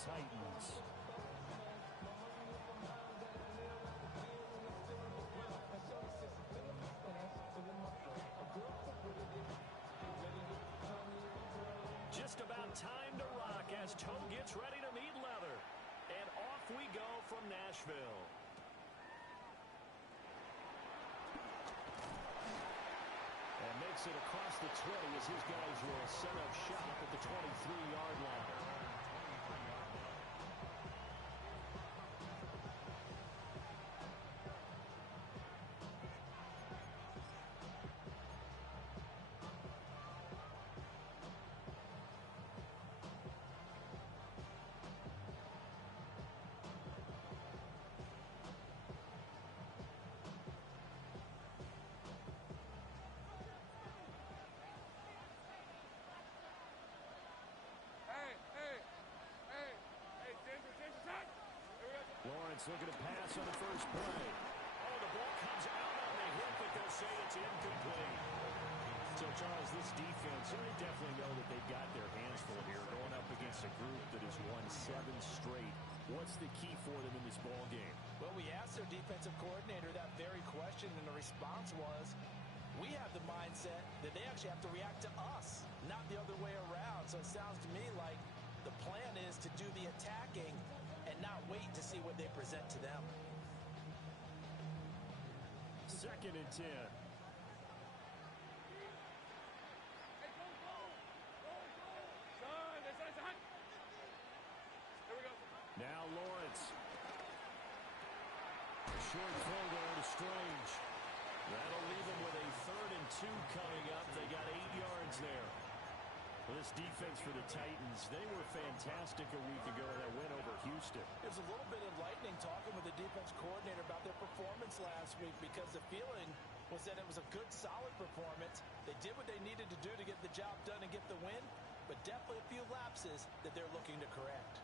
Titans. Just about time to rock as toe gets ready to meet leather. And off we go from Nashville. And makes it across the 20 as his guys will set up shop at the 23-yard line. Lawrence looking to pass on the first play. Oh, the ball comes out on the hip, but they'll say it's incomplete. So, Charles, this defense, they definitely know that they've got their hands full here, going up against a group that has won 7 straight. What's the key for them in this ball game? Well, we asked their defensive coordinator that very question, and the response was, we have the mindset that they actually have to react to us, not the other way around. So it sounds to me like the plan is to do the attacking and not wait to see what they present to them. 2nd and 10. Now Lawrence. A short throw there to Strange. That'll leave them with a 3rd and 2 coming up. They got 8 yards there. Well, this defense for the Titans, they were fantastic a week ago in that win over Houston. It was a little bit enlightening talking with the defense coordinator about their performance last week, because the feeling was that it was a good, solid performance. They did what they needed to do to get the job done and get the win, but definitely a few lapses that they're looking to correct.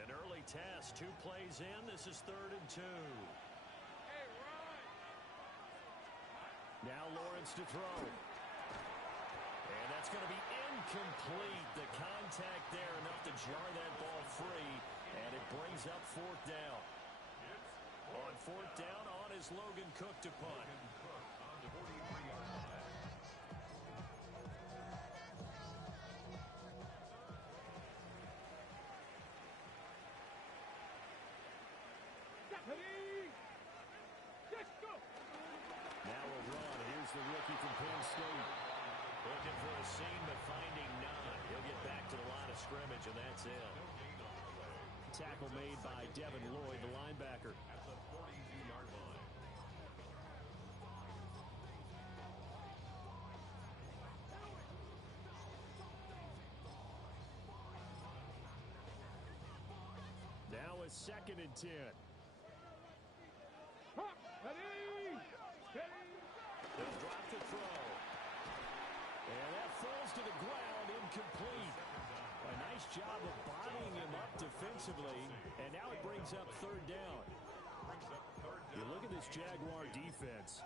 An early test, 2 plays in. This is 3rd and 2. Now Lawrence to throw. And that's going to be incomplete. The contact there enough to jar that ball free. And it brings up 4th down. On 4th down, on is Logan Cook to punt. Now a run. Here's the rookie from Penn State. Looking for a seam, but finding none. He'll get back to the line of scrimmage, and that's it. Tackle made by Devin Lloyd, the linebacker. At the 42-yard line. Now a 2nd and 10. They'll drop the throw. And that falls to the ground, incomplete. A nice job of bodying him up defensively. And now it brings up 3rd down. You look at this Jaguar defense.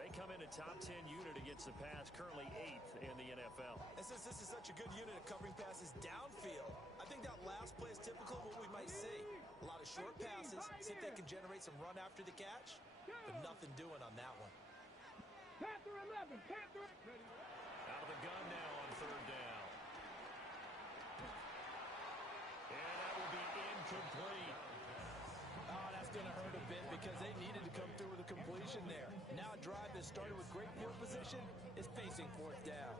They come in a top 10 unit against the pass, currently 8th in the NFL. And since this is such a good unit of covering passes downfield, I think that last play is typical of what we might see. A lot of short passes, see if they can generate some run after the catch, but nothing doing on that one. Panther 11, Panther. Out of the gun now on 3rd down. And that will be incomplete. Oh, that's going to hurt a bit because they needed to come through with a completion there. Now a drive that started with great field position is facing 4th down.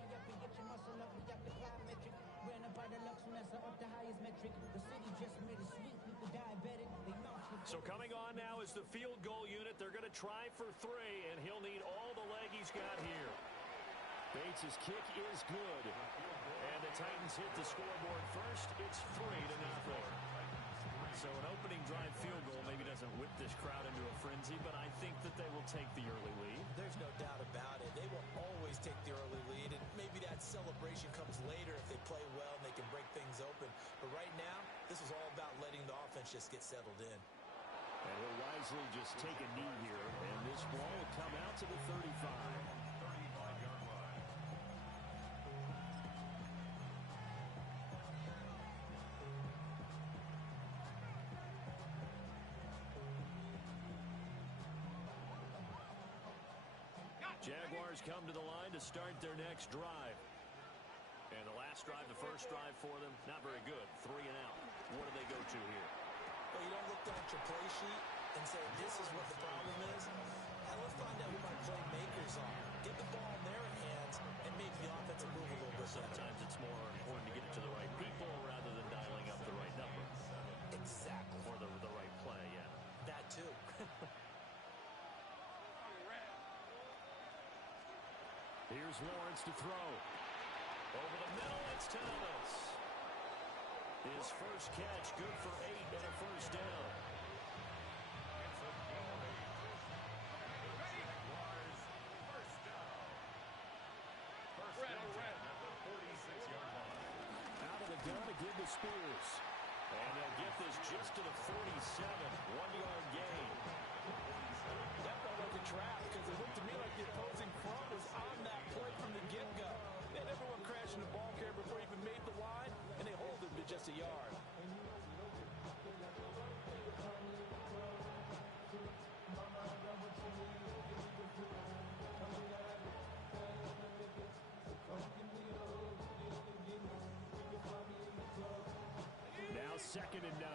So coming on now is the field goal unit. They're going to try for 3, and he'll need all the leg he's got here. Bates' kick is good. And the Titans hit the scoreboard first. It's 3-0. So an opening drive field goal maybe doesn't whip this crowd into a frenzy, but I think that they will take the early lead. There's no doubt about it. They will always take the early lead, and maybe that celebration comes later if they play well and they can break things open. But right now, this is all about letting the offense just get settled in. And he'll wisely just take a knee here, and this ball will come out to the 35. 35-yard line. Jaguars come to the line to start their next drive. And the last drive, the first drive for them, not very good. 3 and out. What do they go to here? Well, you don't look down at your play sheet and say, this is what the problem is. Now let's find out who my playmakers are. Get the ball in their hands and make the offense move a little bit better. Sometimes it's more important to get it to the right people rather than dialing up the right number. Exactly. Or the right play, yeah. That too. Here's Lawrence to throw. Over the middle, it's Thomas. His first catch, good for 8 and a first down. Out of the gun to give to Spears. And they'll get this just to the 47, 1-yard gain. That felt like a trap because it looked to me like the opposing front was on that play from the get-go. They had everyone crashing the ball carrier before he even made the line, and they hold him to just a yard. Now 2nd and 9.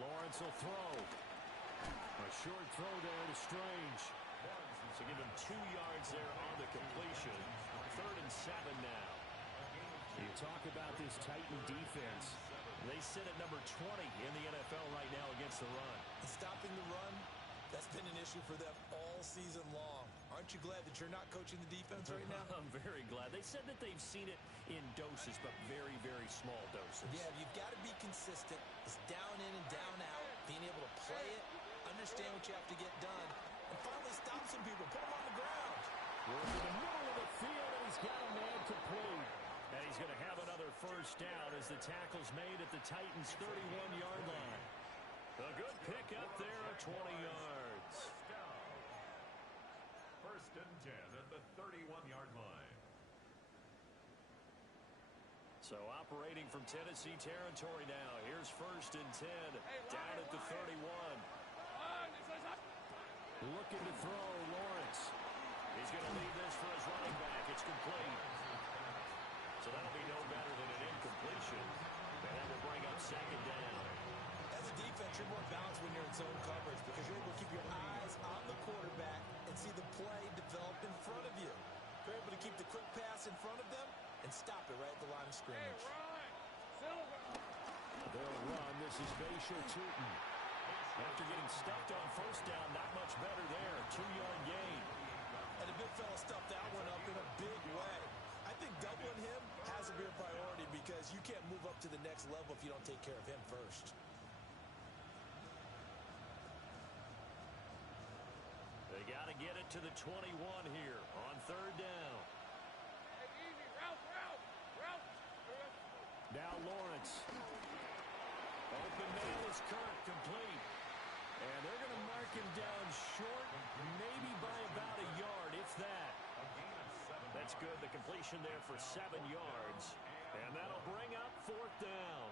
Lawrence will throw. A short throw there to Strange. So give him 2 yards there on the completion. 3rd and 7 now. You talk about this Titan defense. They sit at number 20 in the NFL right now against the run. Stopping the run, that's been an issue for them all season long. Aren't you glad that you're not coaching the defense right now? I'm very glad. They said that they've seen it in doses, but very, very small doses. Yeah, you've got to be consistent. It's down in and down out. Being able to play it, understand what you have to get done, and finally stop some people, put them on the ground. We're in the middle of the field, and he's got a man complete. And he's going to have another first down as the tackle's made at the Titans' 31-yard line. A good pick up there at 20 yards. First and 10 at the 31-yard line. So operating from Tennessee territory now. Here's 1st and 10 down at the 31. Looking to throw, Lawrence. He's going to leave this for his running back. It's complete. So that'll be no better than an incompletion. And that will bring up 2nd down. As a defense, you're more balanced when you're in zone coverage because you're able to keep your eyes on the quarterback and see the play develop in front of you. You're able to keep the quick pass in front of them and stop it right at the line of scrimmage. They'll run. This is Basher Tootin. After getting stuffed on first down, not much better there. 2-yard gain. And the big fella stuffed that one up in a big way. I think doubling him has to be a priority because you can't move up to the next level if you don't take care of him first. They got to get it to the 21 here on 3rd down. Now Lawrence. Open man is Kirk, complete. And they're going to mark him down short, maybe by about a yard, if that. That's good. The completion there for 7 yards. And that'll bring up 4th down.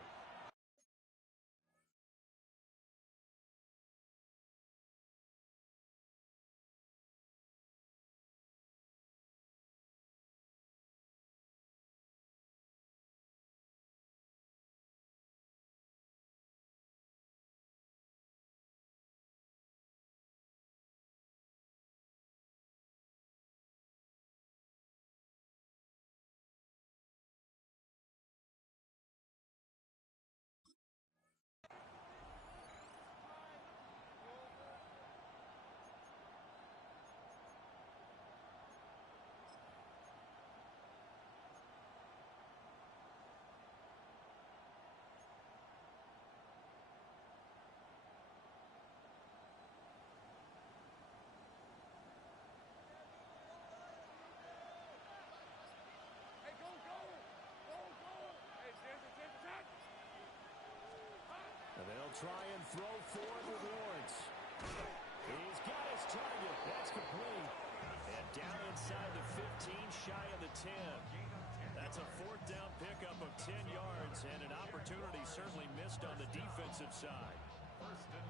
And they'll try and throw forward with Lawrence. He's got his target. That's complete. And down inside the 15, shy of the 10. That's a 4th down pickup of 10 yards and an opportunity certainly missed on the defensive side.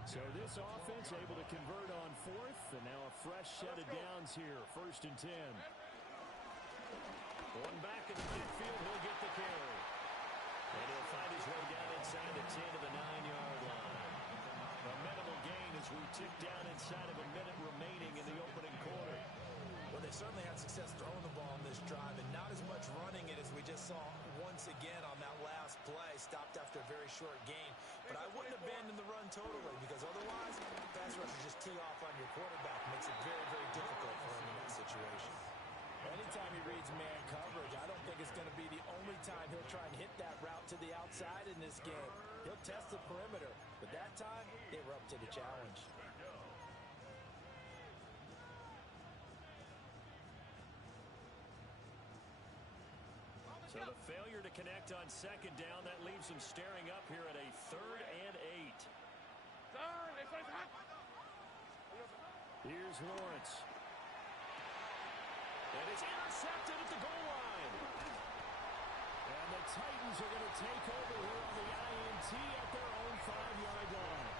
So this offense able to convert on fourth, and now a fresh set of downs here, 1st and 10. One back in the midfield, he'll get the carry. And he'll find his way down inside the 10 to the 9-yard line. A minimal gain as we tick down inside of a minute remaining in the opening quarter. Well, they certainly had success throwing the ball on this drive, and not as much running it as we just saw once again on that last play. Stopped after a very short gain. But I wouldn't abandon the run totally, because otherwise, pass rushers just tee off on your quarterback. Makes it very, very difficult for him in that situation. Anytime he reads man coverage, I don't think it's going to be the only time he'll try and hit that route to the outside in this game. He'll test the perimeter, but that time, they were up to the challenge. So the failure to connect on 2nd down, that leaves them staring up here at a 3rd and 8. Here's Lawrence. And it's intercepted at the goal line. And the Titans are going to take over here on the INT at their own 5-yard line.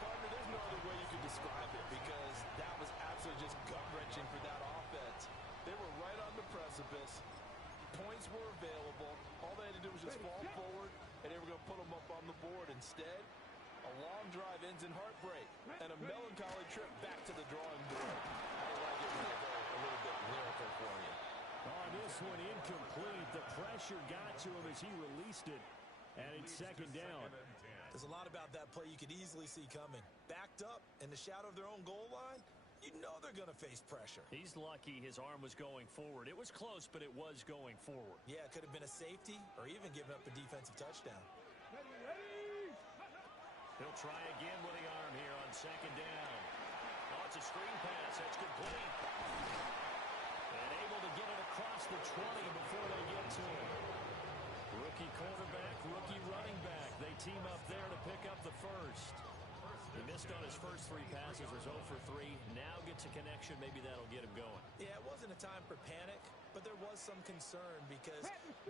Partner, there's no other way you could describe it, because that was absolutely just gut-wrenching for that offense. They were right on the precipice. Points were available. All they had to do was just fall forward, and they were going to put them up on the board. Instead, a long drive ends in heartbreak and a melancholy trip back to the drawing board. I like it when they go a little bit lyrical for you. On this one, incomplete. The pressure got to him as he released it, and it's 2nd down. There's a lot about that play you could easily see coming. Backed up in the shadow of their own goal line, you know they're going to face pressure. He's lucky his arm was going forward. It was close, but it was going forward. Yeah, it could have been a safety or even given up a defensive touchdown. He'll try again with the arm here on 2nd down. Oh, it's a screen pass. That's complete. And able to get it across the 20 before they get to him. Rookie quarterback, rookie running back. They team up there to pick up the first. He missed on his first 3 passes, was 0 for 3. Now gets a connection. Maybe that'll get him going. Yeah, it wasn't a time for panic, but there was some concern, because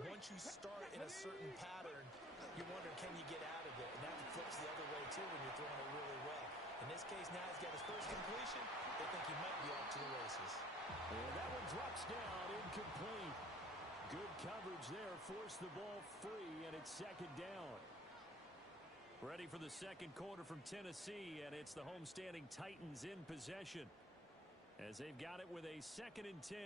once you start in a certain pattern, you wonder, can you get out of it? And that flips the other way, too, when you're throwing it really well. In this case, now he's got his first completion. They think he might be off to the races. And that one drops down, incomplete. Good coverage there, forced the ball free, and it's 2nd down. Ready for the 2nd quarter from Tennessee, and it's the homestanding Titans in possession as they've got it with a 2nd and 10.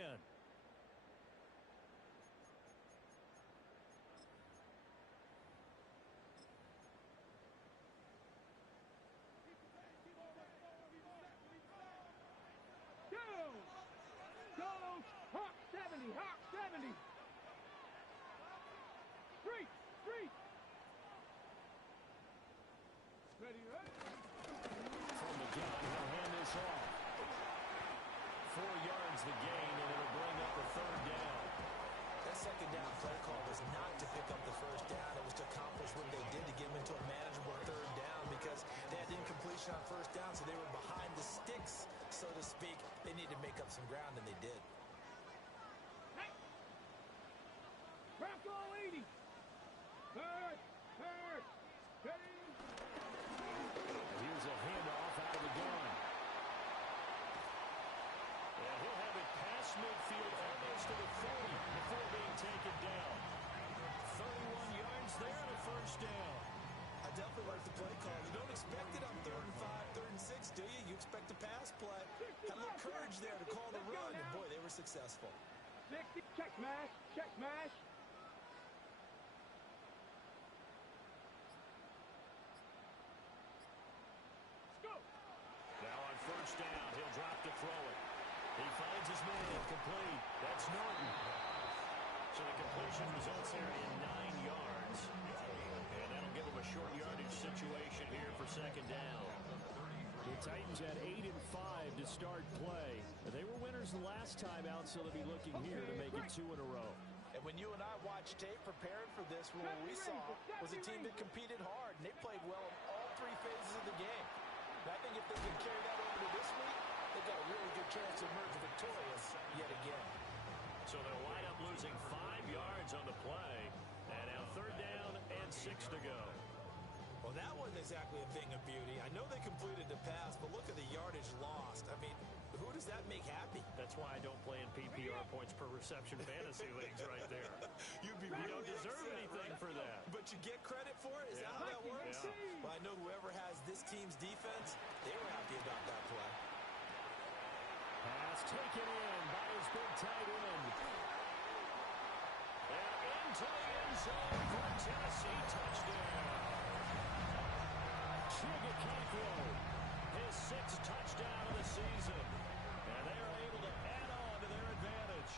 Go! Hawk 70! Hawk 70! Street! Street! Ready, ready? From the gun, he'll hand this off. 4 yards the gain, and it'll bring up a 3rd down. That 2nd down play call was not to pick up the 1st down. It was to accomplish what they did to get them into a manageable 3rd down, because they had incompletion on 1st down, so they were behind the sticks, so to speak. They needed to make up some ground, and they did. Bronco 80! Third! Third! Ready? Here's a handoff out of the gun. And he'll have it past midfield, almost to the 40 before being taken down. 31 yards there and a 1st down. I definitely like the play call. You don't expect it on 3rd and 5, 3rd and 6, do you? You expect a pass play. Had a little courage there to call the run, and boy, they were successful. 60, check smash, check smash. Let's go. Now on 1st down, he'll drop to throw it. He finds his man, complete. That's Norton. So the completion results here in 9 yards. And that'll give him a short yardage situation here for 2nd down. The Titans had 8 and 5 to start play. They were winners the last time out, so they'll be looking here to make it 2 in a row. And when you and I watched tape preparing for this, what we saw was a team that competed hard, and they played well in all 3 phases of the game. And I think if they can carry that over to this week, they've got a really good chance to emerge victorious yet again. So they'll wind up losing 5 yards on the play. And now 3rd down and 6 to go. Well, Well, that wasn't exactly a thing of beauty. I know they completed the pass, but look at the yardage lost. I mean, who does that make happy? That's why I don't play in PPR points per reception fantasy leagues right there. You'd be You really don't deserve upset, anything right? for that. But you get credit for it? Is that how that works? Yeah. Well, I know whoever has this team's defense, they were happy about that play. Pass taken in by his big tight end. And into the end zone for a Tennessee touchdown. Chigga, his sixth touchdown of the season. And they are able to add on to their advantage.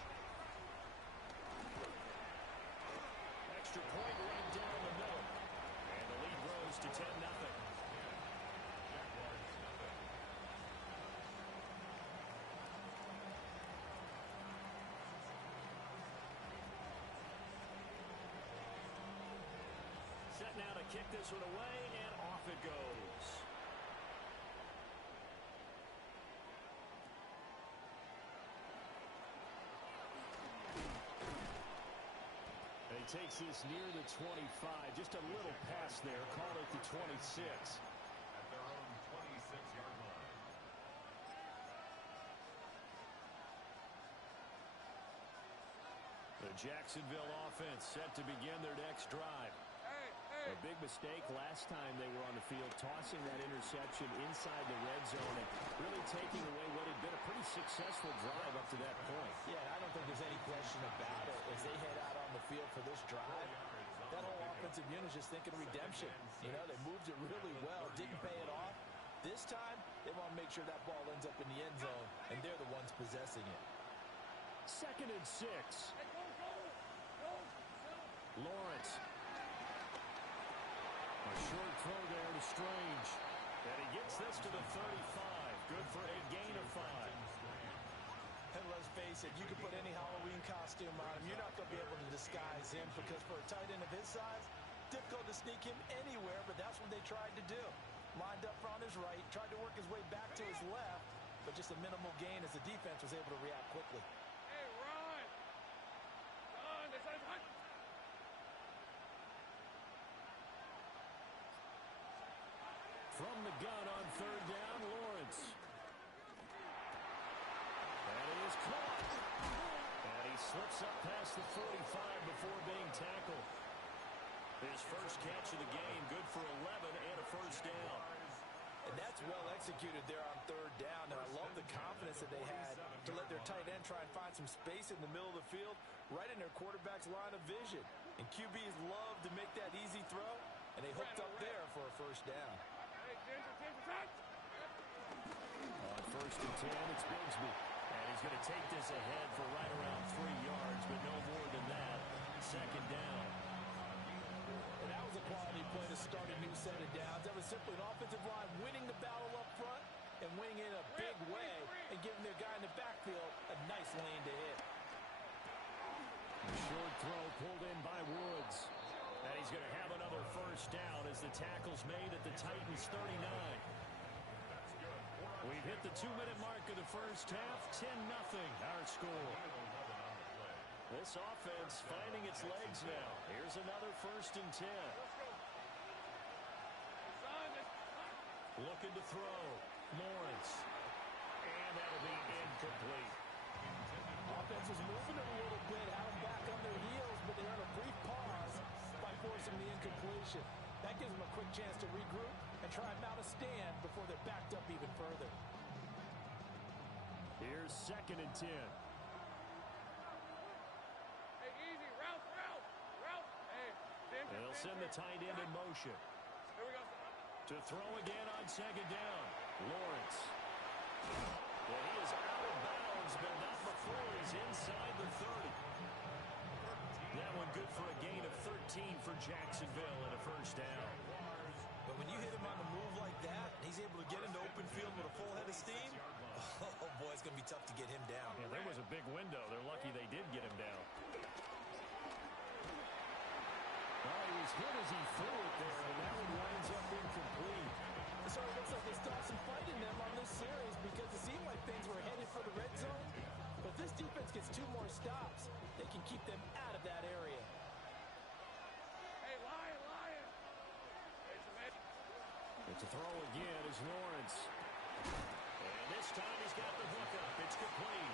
Extra point right down the middle. And the lead grows to 10-0. Set now to kick this one away, and off it goes. And he takes this near the 25. Just a little pass there. Call it the 26. At their own 26-yard line. The Jacksonville offense set to begin their next drive. A big mistake last time they were on the field, tossing that interception inside the red zone and really taking away what had been a pretty successful drive up to that point. Yeah, and I don't think there's any question about it. As they head out on the field for this drive, that whole offensive unit is just thinking redemption. You know, they moved it really well, didn't pay it off. This time, they want to make sure that ball ends up in the end zone, and they're the ones possessing it. 2nd and 6. Lawrence. A short throw there to Strange. And he gets this to the 35. Good for a gain of 5. And let's face it, you can put any Halloween costume on him. You're not going to be able to disguise him because for a tight end of his size, difficult to sneak him anywhere, but that's what they tried to do. Lined up on his right, tried to work his way back to his left, but just a minimal gain as the defense was able to react quickly. Hey, Ron! Ron, this is hot! From the gun on 3rd down, Lawrence. And it is caught. And he slips up past the 45 before being tackled. His first catch of the game, good for 11 and a first down. And that's well executed there on 3rd down, and I love the confidence that they had to let their tight end try and find some space in the middle of the field, right in their quarterback's line of vision. And QBs love to make that easy throw, and they hooked up there for a first down. On 1st and 10, it's Bigsby. And he's going to take this ahead for right around 3 yards, but no more than that. 2nd down. And that was a quality play to start a new set of downs. That was simply an offensive line winning the battle up front and winning in a big way and giving their guy in the backfield a nice lane to hit. A short throw pulled in by Woods. And he's going to have another first down as the tackle's made at the Titans' 39. We've hit the 2-minute mark of the first half. 10-0 our score. This offense finding its legs now. Here's another 1st and 10. Looking to throw. Lawrence. And that'll be incomplete. Offense was moving it a little bit, had them back on their heels, but they earned a brief pause by forcing the incompletion. That gives them a quick chance to regroup and try and mount a stand before they're backed up even further. Here's 2nd and 10. Hey, easy, route. Hey, They'll send the tight end in motion. Here we go. To throw again on 2nd down. Lawrence. Well, he is out of bounds, but not before he's inside the 30. That one good for a gain of 13 for Jacksonville and a first down. But when you hit him on the move like that, he's able to get into open field with a full head of steam. Oh, boy, it's going to be tough to get him down. Yeah, there was a big window. They're lucky they did get him down. Well, he was hit as he threw it there, and that one winds up incomplete. So it looks like they still have some fight in them on this series because it seemed like things were headed for the red zone. But if this defense gets 2 more stops, they can keep them out of that area. Hey, Lion. Hey, To throw again is Lawrence. And this time he's got the hook up. It's complete.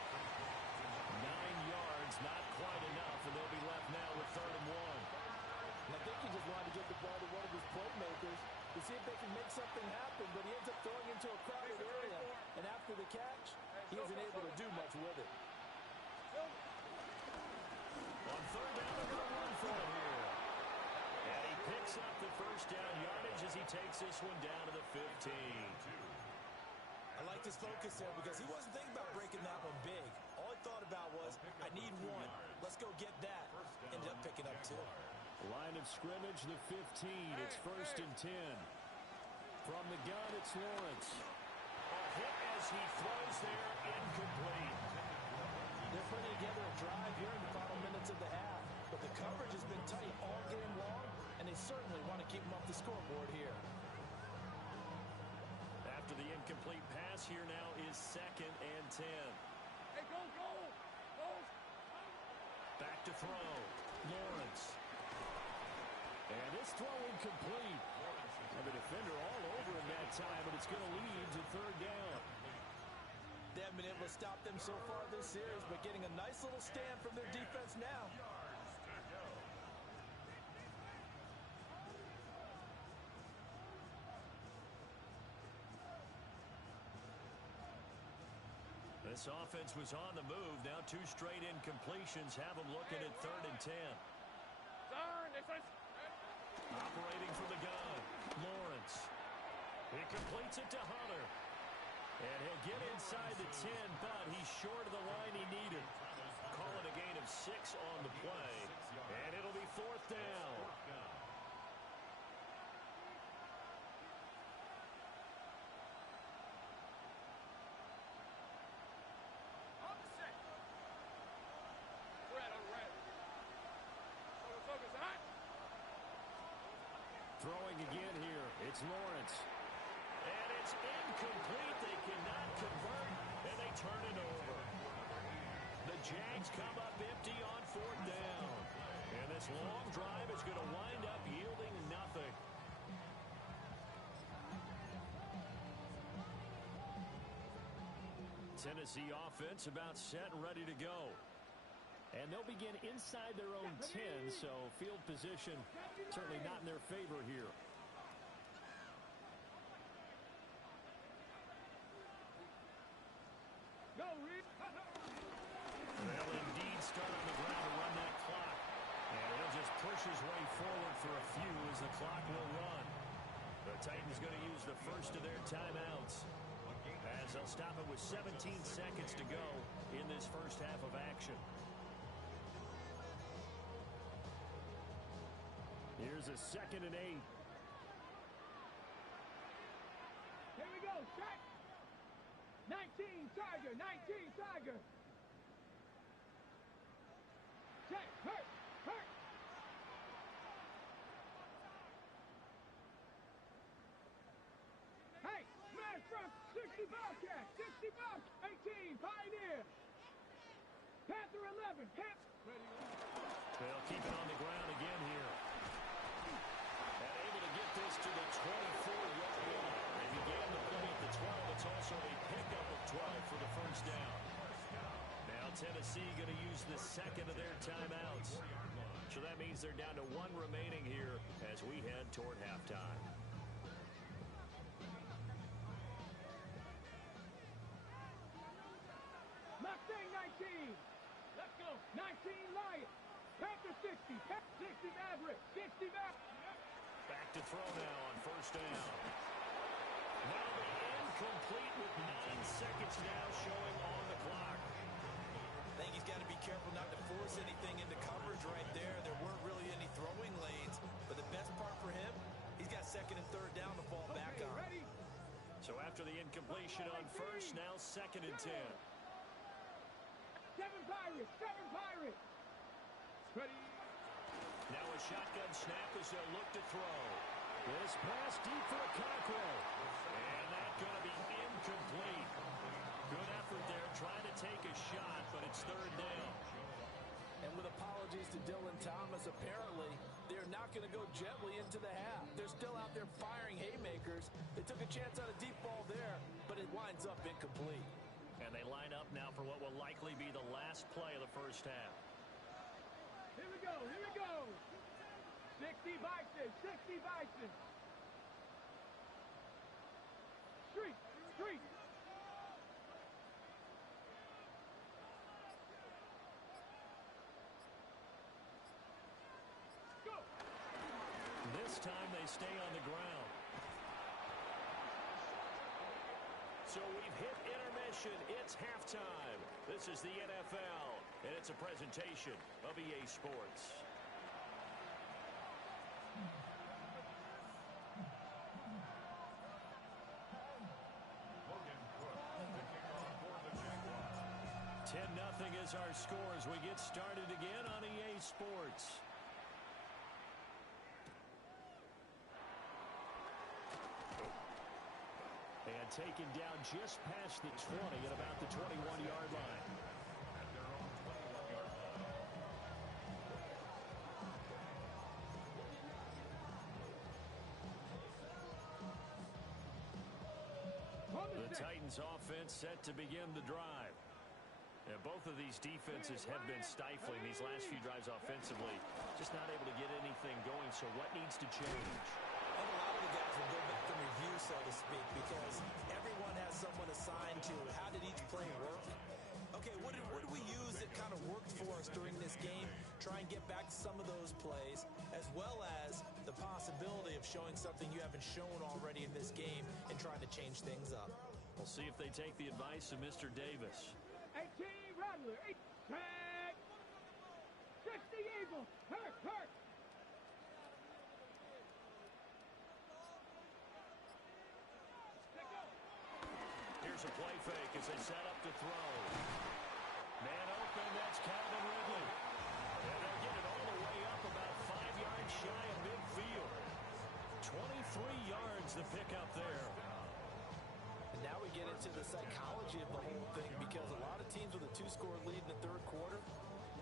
9 yards, not quite enough, and they'll be left now with 3rd and 1. And I think he just wanted to get the ball to one of his playmakers to see if they can make something happen, but he ends up throwing into a crowded area, and after the catch, he isn't able to do much with it. On 3rd down, they're going to run for it here. And he picks up the first down yardage as he takes this one down to the 15. I liked his focus there because he wasn't thinking about breaking that one big. All he thought about was, I need one. Let's go get that. Ended up picking up 2. Line of scrimmage, the 15. It's 1st and 10. From the gun, it's Lawrence. A hit as he throws there, incomplete. They're putting together a drive here in the final minutes of the half, but the coverage has been tight all game long, and they certainly want to keep them off the scoreboard here. After the incomplete pass, here now is 2nd and 10. Hey, go, go! Go! Back to throw. Lawrence. And this throw incomplete. And the defender all over him that time, but it's going to lead to 3rd down. They haven't been able to stop them so far this series, but getting a nice little stand from their defense now. This offense was on the move. Now 2 straight incompletions have them looking at 3rd and 10. Operating from the gun, Lawrence. He completes it to Hunter. And he'll get inside the 10, but he's short of the line he needed. Call it a gain of 6 on the play. And it'll be 4th down. Throwing again here. It's Lawrence. And it's incomplete. They cannot convert, and they turn it over. The Jags come up empty on 4th down. And this long drive is going to wind up yielding nothing. Tennessee offense about set and ready to go. And they'll begin inside their own 10, so field position certainly not in their favor here. They'll indeed start on the ground to run that clock. And he'll just push his way forward for a few as the clock will run. The Titans going to use the first of their timeouts, as they'll stop it with 17 seconds to go in this first half of action. Here's a 2nd and 8. Here we go, check. 19, Tiger, 19, Tiger. Check, hurt, hurt. Hey, smash from 60 Bobcat, 60 Bob, 18, Pioneer. Panther 11, They'll keep it on the ground again here. And able to get this to the 24-yard line. They began the play at the 12. It's also a pickup of 12 for the first down. Now Tennessee going to use the 2nd of their timeouts. So that means they're down to 1 remaining here as we head toward halftime. Mustang 19. Let's go. 19 Lion. Panther 60. 60 Maverick. 60 Maverick. Back to throw now on 1st down. That'll be incomplete with 9 seconds now showing on the clock. I think he's got to be careful not to force anything into coverage right there. There weren't really any throwing lanes, but the best part for him, he's got 2nd and 3rd down to fall back on. Ready? So after the incompletion on 1st, now 2nd and 10. 7 Pirates. 7 Pirates. Ready? Now a shotgun snap as they'll look to throw. This pass deep for Cockrell. And that's going to be incomplete. Good effort there trying to take a shot, but it's 3rd down. And with apologies to Dylan Thomas, apparently they're not not going to go gently into the half. They're still out there firing haymakers. They took a chance on a deep ball there, but it winds up incomplete. And they line up now for what will likely be the last play of the first half. Here we go, here we go. 60 Bison, 60 Bison. Street, street. Go. This time they stay on the ground. So we've hit intermission. It's halftime. This is the NFL, and it's a presentation of EA Sports. Logan Cook to kick off for the Jaguars. 10-0 is our score as we get started again on EA Sports. And taken down just past the 20 at about the 21-yard line. At their own 21-yard line. The Titans offense set to begin the drive. And both of these defenses have been stifling these last few drives offensively. Just not able to get anything going, so what needs to change? And a lot of the guys will go back and review, so to speak, because everyone has someone assigned to how did each play work. Okay, what did we use that kind of worked for us during this game? Try and get back to some of those plays, as well as the possibility of showing something you haven't shown already in this game and trying to change things up. We'll see if they take the advice of Mr. Davis. 18 Rattler, 8 tag. 60 Eagle, hurt, hurt. Here's a play fake as they set up to throw. Man open, that's Calvin Ridley. And they'll get it all the way up about 5 yards shy of midfield. 23 yards the pickup there. And now we get into the psychology of the whole thing, because a lot of teams with a 2-score lead in the third quarter,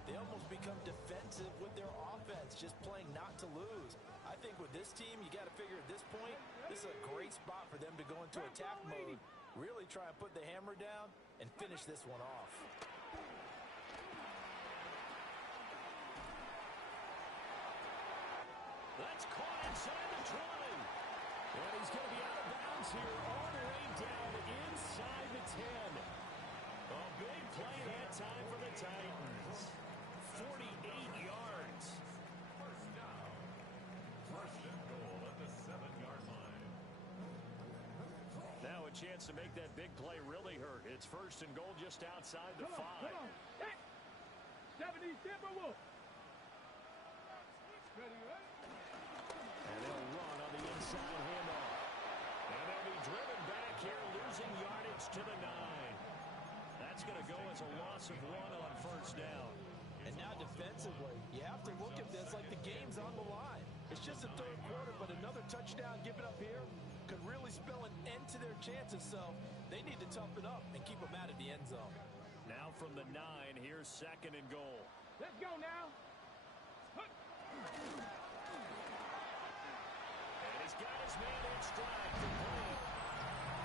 they almost become defensive with their offense, just playing not to lose. I think with this team, you got to figure at this point, this is a great spot for them to go into attack mode, really try and put the hammer down and finish this one off. That's caught inside the 20. And he's going to be out of bounds here all the way down inside the 10. A big play that time for the Titans. 48 yards. First down. First and goal at the 7-yard line. Now a chance to make that big play really hurt. It's first and goal just outside the 5. Come on. Hit. 70 Timberwolf. Ready, right? And they'll run on the inside handoff. And they'll be driven back here, losing yardage to the 9. That's going to go as a loss of 1 on first down. And now defensively, you have to look at this like the game's on the line. It's just the third quarter, but another touchdown given up here could really spell an end to their chances, so they need to toughen up and keep them out of the end zone. Now from the 9, here's second and goal. Let's go now. And he's got his man in stride complete.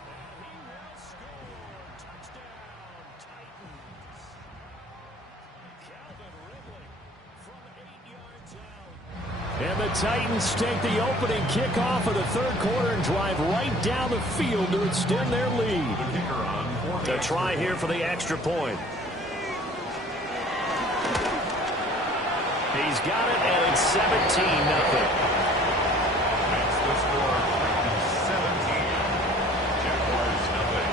And he will score. Touchdown, Titans. Calvin Ridley from 8 yards out. And the Titans take the opening kickoff of the third quarter and drive right down the field to extend their lead. The try here for the extra point. He's got it, and it's 17-0. That's the score. 17. Jaguars nothing.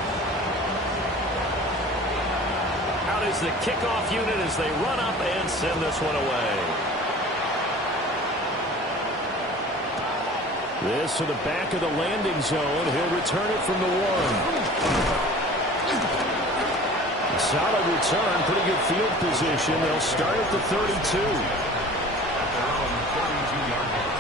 Out is the kickoff unit as they run up and send this one away. This to the back of the landing zone. He'll return it from the 1. Solid return, pretty good field position. They'll start at the 32. At their own 32-yard line.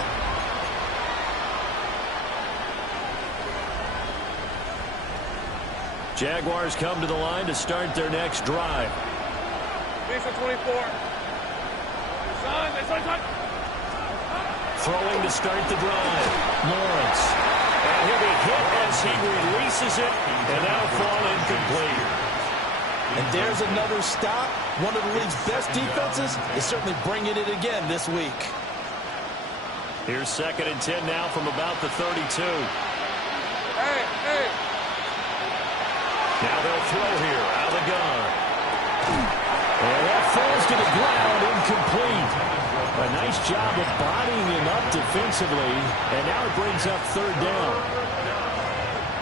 Jaguars come to the line to start their next drive. Base of 24. Son, Throwing to start the drive. Lawrence. And he'll be hit as he releases it, and that'll fall incomplete. And there's another stop. One of the league's best defenses is certainly bringing it again this week. Here's 2nd and 10 now from about the 32. Hey. Now they'll throw here out of the gun. And that falls to the ground, incomplete. A nice job of bodying him up defensively, and now it brings up 3rd down.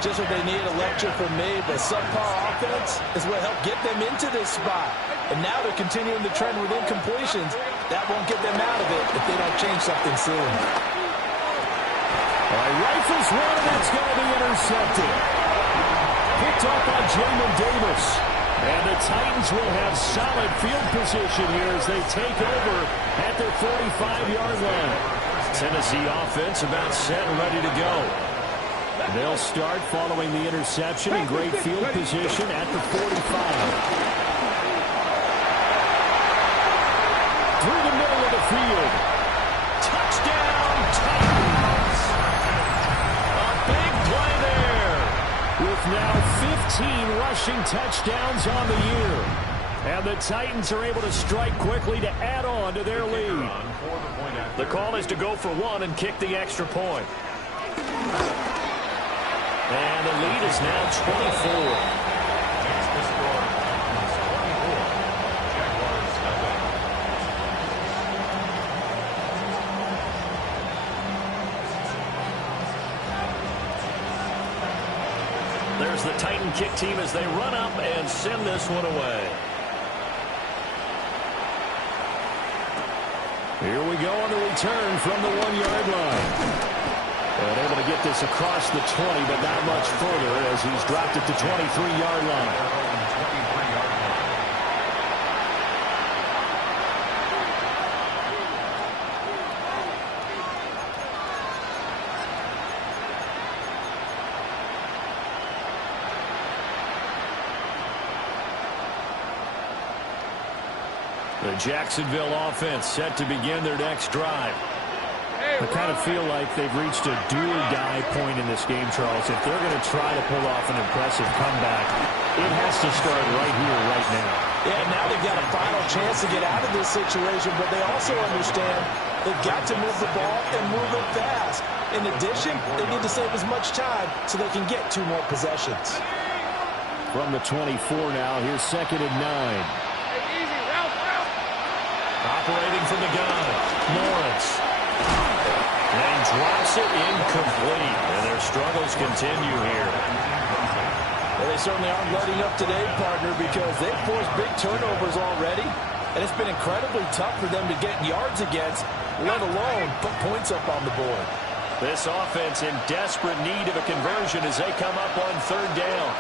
Just what they need, a lecture from me, but subpar offense is what helped get them into this spot. And now they're continuing the trend with incompletions. That won't get them out of it if they don't change something soon. All right, rifles one, and it's going to be intercepted. Picked up by Jamin Davis. And the Titans will have solid field position here as they take over at their 45-yard line. Tennessee offense about set and ready to go. They'll start following the interception in great field position at the 45. Through the middle of the field. Touchdown, Titans! A big play there. With now 15 rushing touchdowns on the year. And the Titans are able to strike quickly to add on to their lead. The call is to go for one and kick the extra point. And the lead is now 24. There's the Titan kick team as they run up and send this one away. Here we go on the return from the 1-yard line. And able to get this across the 20, but not much further as he's dropped it to 23-yard line. The Jacksonville offense set to begin their next drive. I kind of feel like they've reached a do-or-die point in this game, Charles. If they're going to try to pull off an impressive comeback, it has to start right here, right now. Yeah, now they've got a final chance to get out of this situation, but they also understand they've got to move the ball and move it fast. In addition, they need to save as much time so they can get 2 more possessions. From the 24 now, here's 2nd and 9. Hey, easy, Ralph. Operating from the gun, Lawrence. And drops it incomplete. And their struggles continue here. Well, they certainly aren't letting up today, partner, because they've forced big turnovers already. And it's been incredibly tough for them to get yards against, let alone put points up on the board. This offense in desperate need of a conversion as they come up on 3rd down.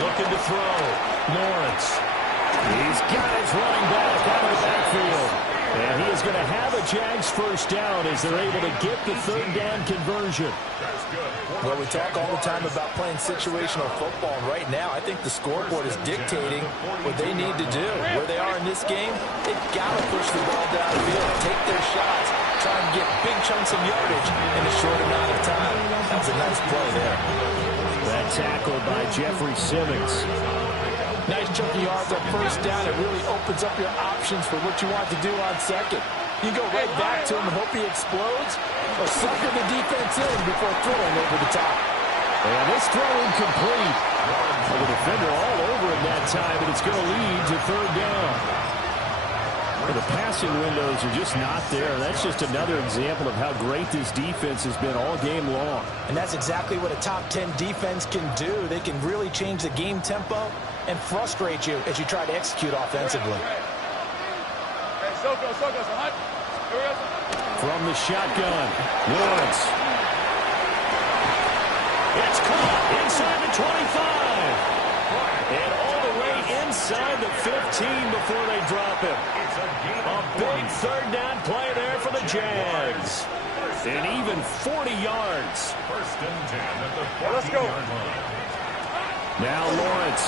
Looking to throw. Lawrence. He's got his running back out of the backfield. And he is going to have a Jags first down as they're able to get the 3rd down conversion. Well, we talk all the time about playing situational football. And right now, I think the scoreboard is dictating what they need to do. Where they are in this game, they've got to push the ball downfield, take their shots, try and get big chunks of yardage in a short amount of time. That was a nice play there. That tackle by Jeffrey Simmons. Nice chunky yards on 1st down. It really opens up your options for what you want to do on 2nd. You go right back to him and hope he explodes, or sucker the defense in before throwing over the top. And this throw incomplete. The defender all over him that time, and it's going to lead to 3rd down. Well, the passing windows are just not there. That's just another example of how great this defense has been all game long. And that's exactly what a top 10 defense can do. They can really change the game tempo and frustrate you as you try to execute offensively. From the shotgun, Lawrence. It's caught inside the 25. And all the way inside the 15 before they drop him. A big 3rd down play there for the Jags. And even 40 yards. 1st and 10 at the 40-yard line. Now Lawrence.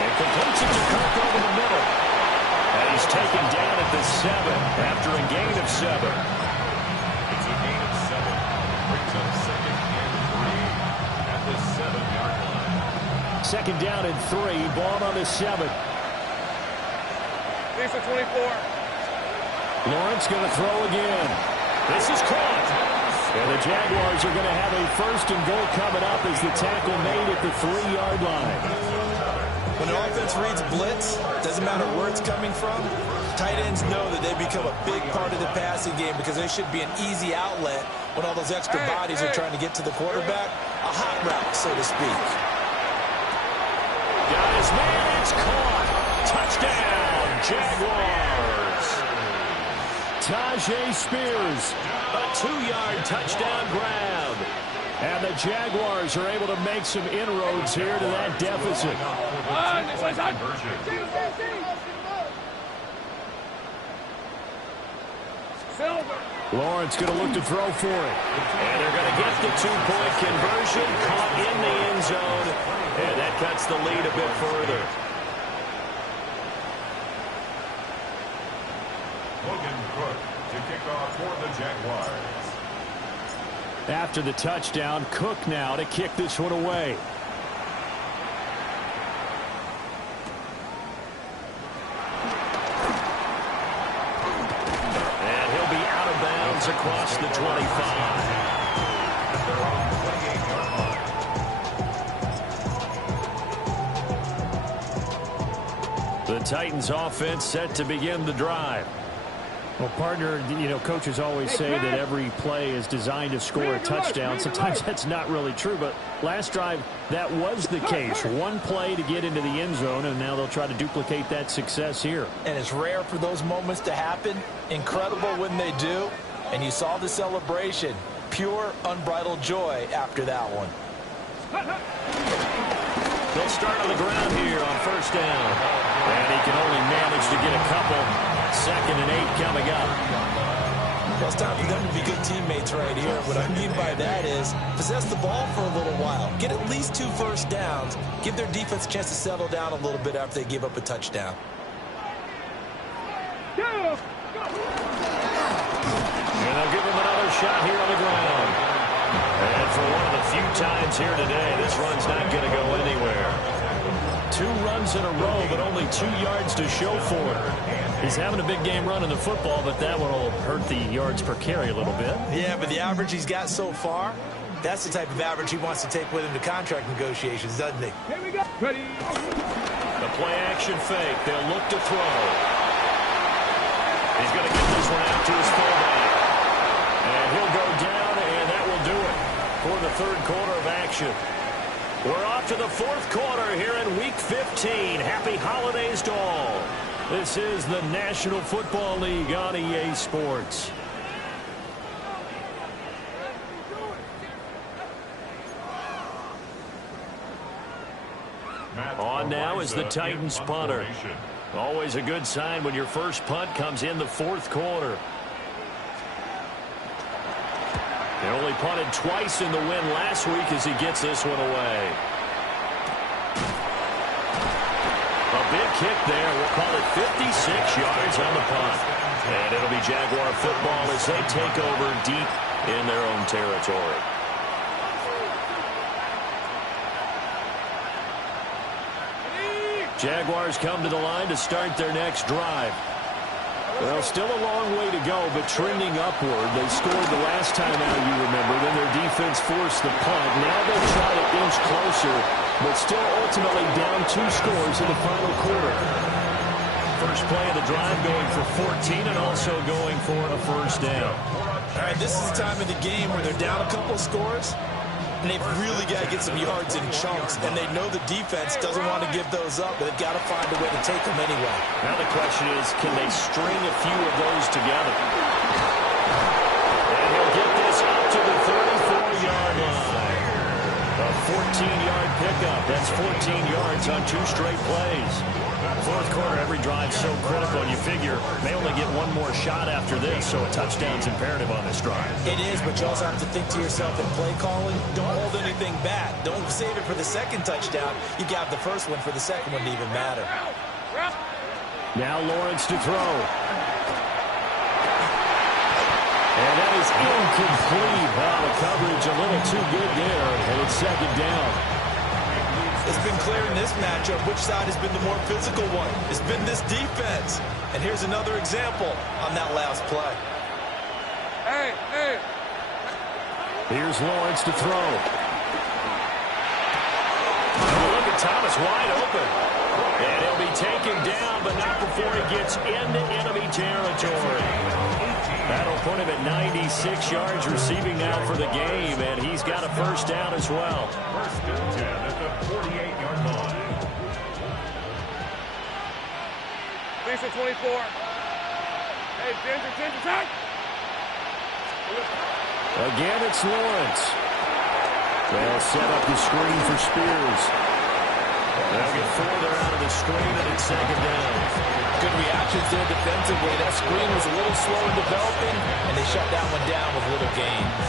And completes it to Kirk over the middle. And he's taken down at the 7 after a gain of 7. It's a gain of 7. Brings up 2nd and 3 at the 7-yard line. 2nd down and 3. Ball on the 7. Here's the 24. Lawrence going to throw again. This is caught. And the Jaguars are going to have a 1st and goal coming up as the tackle made at the 3-yard line. When the offense reads blitz, doesn't matter where it's coming from, tight ends know that they become a big part of the passing game because they should be an easy outlet when all those extra bodies are trying to get to the quarterback. A hot route, so to speak. Got his man. It's caught. Touchdown, Jaguars. Tajay Spears, a 2-yard touchdown grab. And the Jaguars are able to make some inroads here to that deficit. Lawrence going to look to throw for it. And they're going to get the 2-point conversion, caught in the end zone. And that cuts the lead a bit further. Logan Cook to kick off for the Jaguars. After the touchdown, Cook now to kick this one away. And he'll be out of bounds across the 25. They're on the 28-yard line. The Titans offense set to begin the drive. Well, partner, you know, coaches always say that every play is designed to score a touchdown. Sometimes that's not really true, but last drive, that was the case. One play to get into the end zone, and now they'll try to duplicate that success here. And it's rare for those moments to happen. Incredible when they do. And you saw the celebration. Pure, unbridled joy after that one. They'll start on the ground here on 1st down. And he can only manage to get a couple. 2nd and 8 coming up. Well, it's time for them to be good teammates right here. What I mean by that is possess the ball for a little while. Get at least 2 first downs. Give their defense a chance to settle down a little bit after they give up a touchdown. And they'll give him another shot here on the ground. And for one of the few times here today, this run's not going to go anywhere. 2 runs in a row, but only 2 yards to show for it. He's having a big game running the football, but that one will hurt the yards per carry a little bit. Yeah, but the average he's got so far, that's the type of average he wants to take with him to contract negotiations, doesn't he? Here we go. Ready. The play action fake. They'll look to throw. He's going to get this one out to his fullback. And he'll go down, and that will do it for the 3rd quarter of action. We're off to the 4th quarter here in Week 15. Happy holidays to all. This is the National Football League on EA Sports. On now is the Titans punter. Always a good sign when your first punt comes in the 4th quarter. He only punted twice in the win last week as he gets this one away. A big kick there. We'll call it 56 yards on the punt. And it'll be Jaguar football as they take over deep in their own territory. Jaguars come to the line to start their next drive. Well, still a long way to go, but trending upward. They scored the last time out, you remember. Then their defense forced the punt. Now they'll try to inch closer, but still ultimately down 2 scores in the final quarter. First play of the drive going for 14 and also going for a 1st down. All right, this is the time of the game where they're down a couple of scores, and they've really got to get some yards in chunks, and they know the defense doesn't want to give those up, but they've got to find a way to take them anyway. Now the question is, can they string a few of those together? And he'll get this up to the 34-yard line. A 14-yard pickup. That's 14 yards on 2 straight plays. 4th quarter, every drive so critical. You figure they only get one more shot after this, so a touchdown's imperative on this drive. It is, but you also have to think to yourself in play calling, don't hold anything back. Don't save it for the 2nd touchdown. You got the first one for the 2nd one to even matter. Now Lawrence to throw. And that is incomplete. Well, the coverage a little too good there, and it's second down. It's been clear in this matchup which side has been the more physical one. It's been this defense. And here's another example on that last play. Hey. Here's Lawrence to throw. Oh, look at Thomas wide open. And he'll be taken down, but not before he gets into enemy territory. That'll put him at 96 yards receiving now for the game, and he's got a first down as well. First and 10 at the 48-yard line. Lisa 24. Hey, Ginger, tight. Again, it's Lawrence. They'll set up the screen for Spears. They'll get further out of the screen, and it's second down. Good reactions there defensively. That screen was a little slow in developing, and they shut that one down with little gains.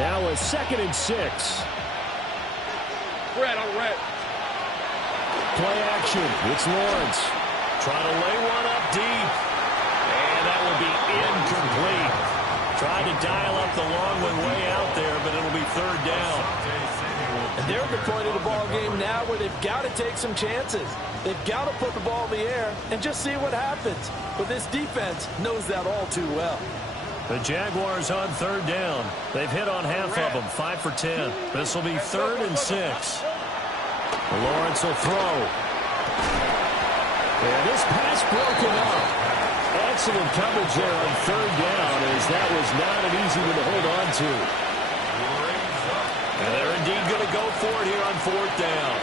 Now a 2nd and 6. Red on red. Play action. It's Lawrence. Trying to lay one up deep. And that will be incomplete. Trying to dial up the long one way out there, but it'll be third down. And they're at the point of the ball game now where they've got to take some chances. They've got to put the ball in the air and just see what happens. But this defense knows that all too well. The Jaguars on third down. They've hit on half of them, 5 for 10. This will be 3rd and 6. Lawrence will throw. And this pass broken up. Excellent coverage there on third down, as that was not an easy one to hold on to. And they're indeed going to go for it here on 4th down.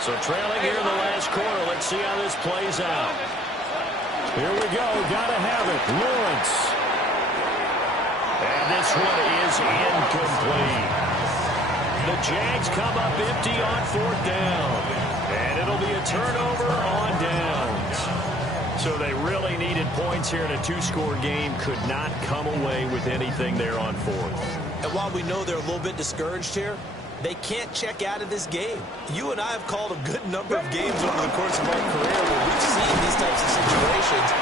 So trailing here in the last quarter. Let's see how this plays out. Here we go. Got to have it. Lawrence. And this one is incomplete. The Jags come up empty on 4th down. And it'll be a turnover on downs. So they really needed points here in a 2-score game. Could not come away with anything there on 4th. And while we know they're a little bit discouraged here, they can't check out of this game. You and I have called a good number of games over the course of our career where we've seen these types of situations.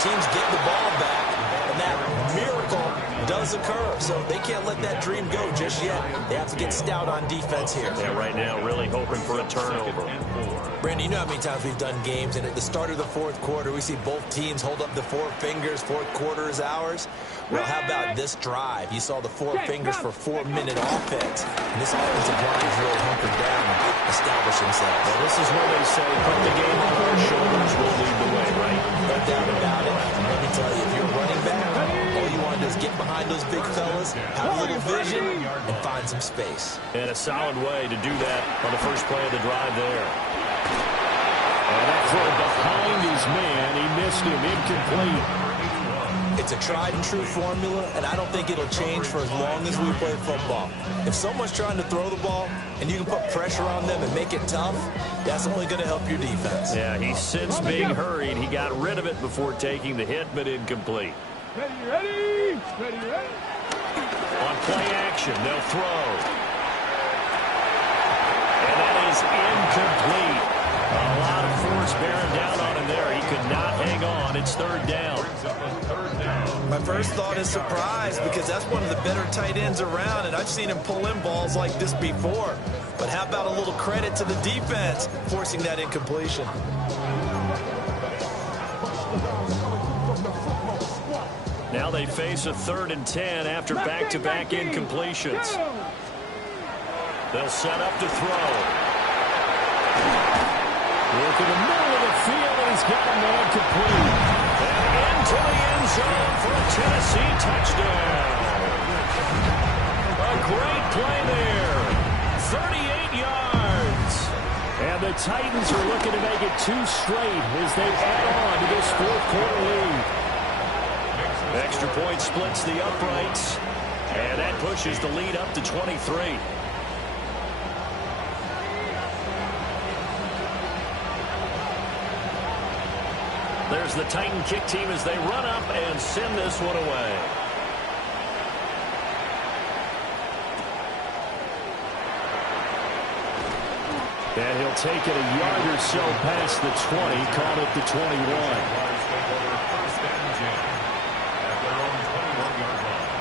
Teams get the ball back, and that miracle does occur. So they can't let that dream go just yet. They have to get stout on defense here. Yeah, right now really hoping for a turnover. Brandon, you know how many times we've done games, and at the start of the 4th quarter, we see both teams hold up the 4 fingers, 4th quarter is ours. Well, how about this drive? You saw the 4 fingers for 4-minute offense, and this offensive line is really hunkered down and establish themselves. Well, this is where they say, put the game on our shoulders, we'll lead the way, right? No doubt about it. And let me tell you, if you're running back, all you want to do is get behind those big fellas, have a little vision, and find some space. And a solid way to do that on the first play of the drive there. And that throw behind his man, he missed him, incomplete. It's a tried-and-true formula, and I don't think it'll change for as long as we play football. If someone's trying to throw the ball, and you can put pressure on them and make it tough, that's only going to help your defense. Yeah, he's since being hurried. He got rid of it before taking the hit, but incomplete. Ready. On play action, they'll throw. And that is incomplete. A lot of force bearing down on him there. He could not hang on. It's 3rd down. My first thought is surprise, because that's one of the better tight ends around, and I've seen him pull in balls like this before. But how about a little credit to the defense forcing that incompletion? Now they face a 3rd and 10 after back-to-back incompletions. They'll set up to throw. Look in the middle of the field, and he's got a man complete. And into the end zone for a Tennessee touchdown. A great play there. 38 yards. And the Titans are looking to make it 2 straight as they add on to this 4th quarter lead. Extra point splits the uprights, and that pushes the lead up to 23. There's the Titan kick team as they run up and send this one away. And he'll take it a yard or so past the 20, call it the 21. First and 10 at their own 21-yard line.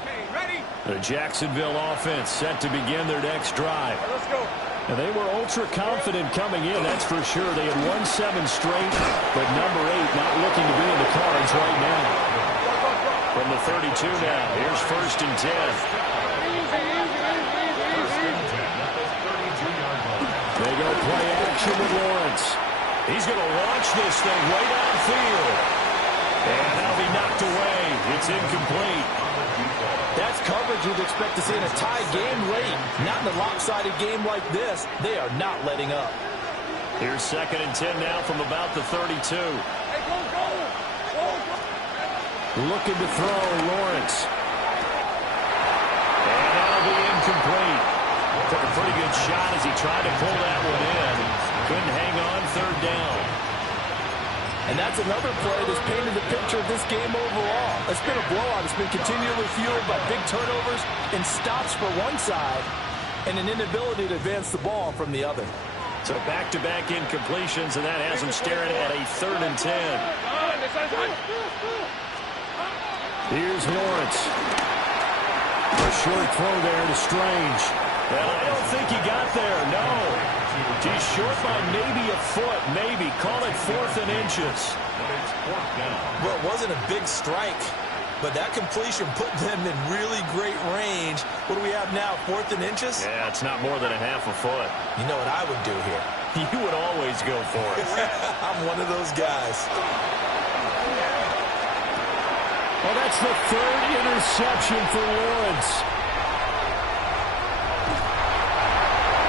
Okay, ready? The Jacksonville offense set to begin their next drive. Let's go. And they were ultra confident coming in, that's for sure. They had won 7 straight, but number 8 not looking to be in the cards right now. From the 32 now, here's first and 10. They go play action with Lawrence. He's going to launch this thing right downfield. And that'll be knocked away. It's incomplete. That's coverage you'd expect to see in a tie game late. Not in a lopsided game like this. They are not letting up. Here's second and 10 now from about the 32. Looking to throw, Lawrence. And that'll be incomplete. Took a pretty good shot as he tried to pull that one in. Couldn't hang on, third down. And that's another play that's painted the picture of this game overall. It's been a blowout. It's been continually fueled by big turnovers and stops for one side and an inability to advance the ball from the other. So back-to-back incompletions, and that has them staring at a third and 10. Here's Lawrence. A short throw there to Strange. Well, I don't think he got there, no. He's short by maybe a foot, maybe. Call it 4th and inches. Well, it wasn't a big strike, but that completion put them in really great range. What do we have now, 4th and inches? Yeah, it's not more than a half a foot. You know what I would do here? You would always go for it. I'm one of those guys. Well, that's the 3rd interception for Lawrence.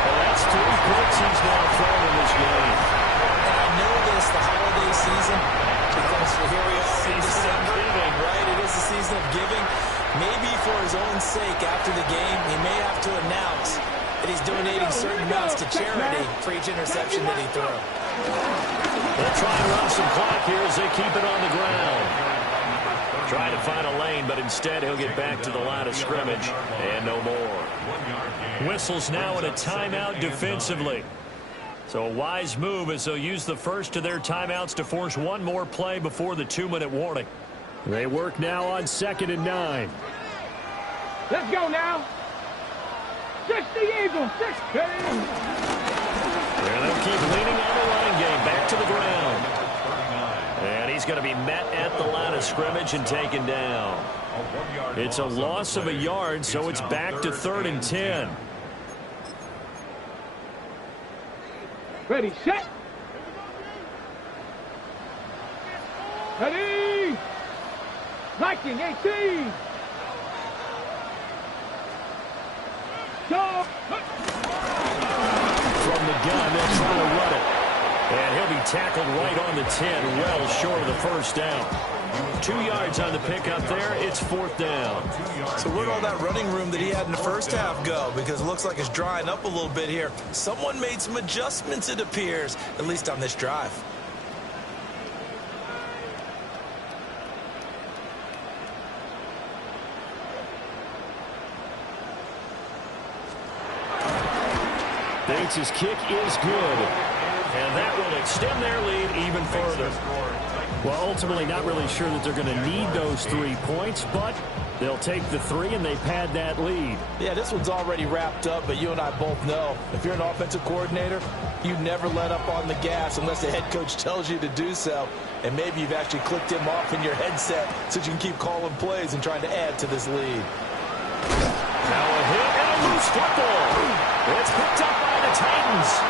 Well, that's 3 picks he's now thrown in this game. And I know this, the holiday season, because here we are in December, right? It is the season of giving. Maybe for his own sake after the game, he may have to announce that he's donating certain amounts to charity for each interception that he threw. They'll try and run some clock here as they keep it on the ground. Trying to find a lane, but instead he'll get back to the line of scrimmage and no more. Whistles now in a timeout defensively. So a wise move as they'll use the first of their timeouts to force one more play before the 2-minute warning. They work now on 2nd and 9. Let's go now. 60 Eagles, 60. And they'll keep leaning on the running game. Back to the ground. And he's going to be met at the line of scrimmage and taken down. It's a loss of a yard, so it's back to 3rd and 10. Ready, set. Ready. Viking 18. Go. From the gun, they'll try to run it. And he'll be tackled right on the 10, well short of the first down. 2 yards on the pickup there. It's 4th down. So where'd all that running room that he had in the first half go? Because it looks like it's drying up a little bit here. Someone made some adjustments, it appears, at least on this drive. Bates' kick is good. And that will extend their lead even further. Well, ultimately not really sure that they're going to need those 3 points, but they'll take the 3 and they pad that lead. Yeah, this one's already wrapped up, but you and I both know if you're an offensive coordinator, you never let up on the gas unless the head coach tells you to do so. And maybe you've actually clicked him off in your headset so you can keep calling plays and trying to add to this lead. Now a hit and a loose football. It's picked up by the Titans.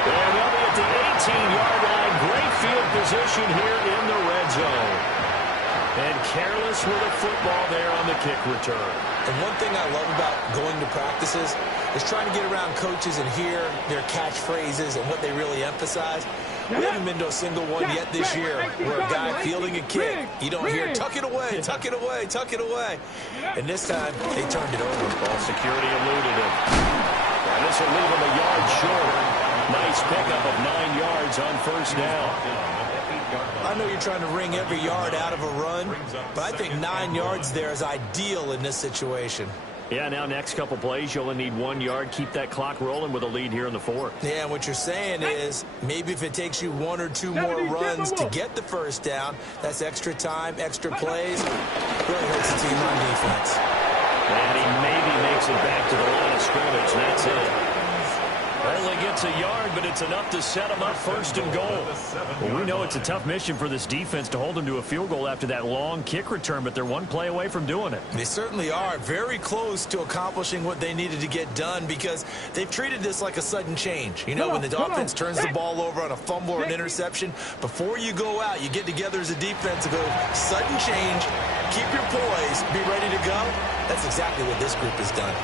And they'll be at the 18-yard line. Great field position here in the red zone. And careless with a football there on the kick return. And one thing I love about going to practices is trying to get around coaches and hear their catchphrases and what they really emphasize. We haven't been to a single one yet this year where a guy fielding a kick, you don't hear, tuck it away, tuck it away, tuck it away. And this time, they turned it over. Ball security eluded him. And this will leave him a yard short. Nice pickup of 9 yards on first down. I know you're trying to wring every yard out of a run, but I think 9 yards there is ideal in this situation. Yeah, now next couple plays, you only need 1 yard. Keep that clock rolling with a lead here in the fourth. Yeah, and what you're saying is maybe if it takes you 1 or 2 more runs to get the first down, that's extra time, extra plays. Really hurts the team on defense. And he maybe makes it back to the line of scrimmage. That's it. Only gets a yard, but it's enough to set him up first and goal. Well, we know it's a tough mission for this defense to hold them to a field goal after that long kick return, but they're one play away from doing it. They certainly are very close to accomplishing what they needed to get done because they've treated this like a sudden change. You know, when the offense turns the ball over on a fumble or an interception, before you go out, you get together as a defense and go, sudden change, keep your poise, be ready to go. That's exactly what this group has done.